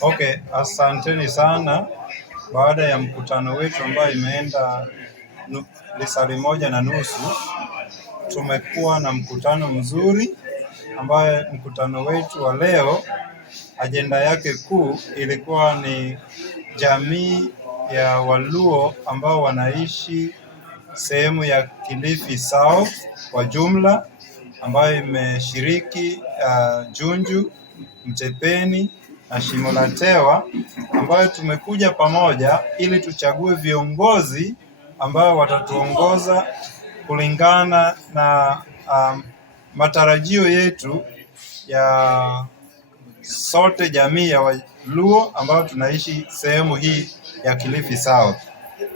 Okay, asanteni sana. Baada ya mkutano wetu ambayo imeenda lisali moja na nusu, tumekuwa na mkutano mzuri ambaye mkutano wetu wa leo ajenda yake kuu ilikuwa ni jamii ya Waluo ambao wanaishi sehemu ya Kilifi South kwa jumla, ambayo imeshiriki Junju, Mtepeni na Shimo la Tewa, ambayo tumekuja pamoja ili tuchague viongozi ambao watatuongoza kulingana na matarajio yetu ya sote jamii ya Waluo ambao tunaishi sehemu hii ya Kilifi South.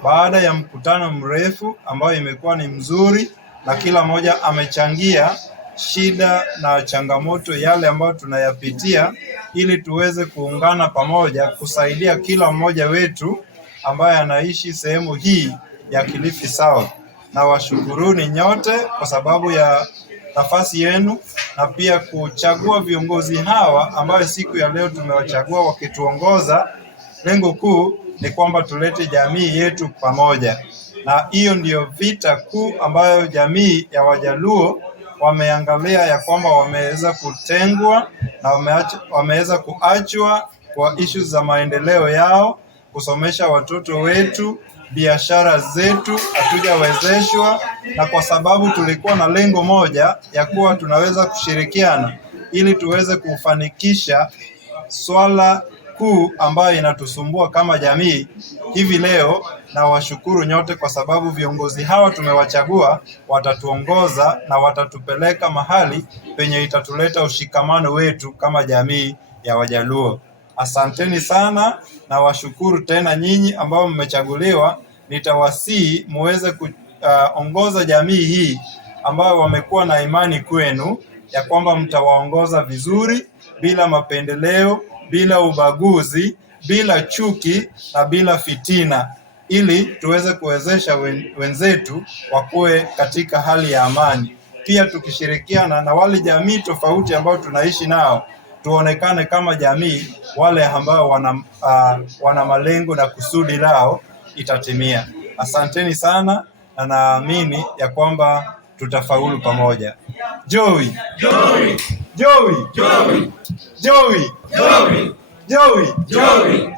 Baada ya mkutano mrefu ambao imekuwa ni mzuri na kila mmoja amechangia shida na changamoto yale ambayo tunayapitia, ili tuweze kuungana pamoja kusaidia kila mmoja wetu ambaye anaishi sehemu hii ya Kilifi South. Na washukuruni nyote kwa sababu ya nafasi yenu na pia kuchagua viongozi hawa ambayo siku ya leo tumewachagua wakituongoza. Lengo kuu ni kwamba tulete jamii yetu pamoja, na hiyo ndiyo vita kuu ambayo jamii ya Wajaluo wameangalia, ya kwamba wameweza kutengwa na wameweza kuachwa kwa issues za maendeleo yao, kusomesha watoto wetu, biashara zetu hatujawezeshwa, na kwa sababu tulikuwa na lengo moja ya kuwa tunaweza kushirikiana ili tuweze kufanikisha swala kuu ambayo inatusumbua kama jamii hivi leo. Na washukuru nyote kwa sababu viongozi hawa tumewachagua, watatuongoza na watatupeleka mahali penye itatuleta ushikamano wetu kama jamii ya Wajaluo. Asanteni sana na washukuru tena nyinyi ambao mmechaguliwa. Nitawasihi muweze kuongoza jamii hii ambao wamekuwa na imani kwenu ya kwamba mtawaongoza vizuri, bila mapendeleo, bila ubaguzi, bila chuki na bila fitina, ili tuweze kuwezesha wenzetu wakuwe katika hali ya amani. Pia tukishirikiana na wale jamii tofauti ambao tunaishi nao, tuonekane kama jamii wale ambao wana malengo na kusudi lao itatimia. Asanteni sana na naamini ya kwamba tutafaulu pamoja. Joey, Joey, Joey, Joey, Joey, Joey, Joey, Joey.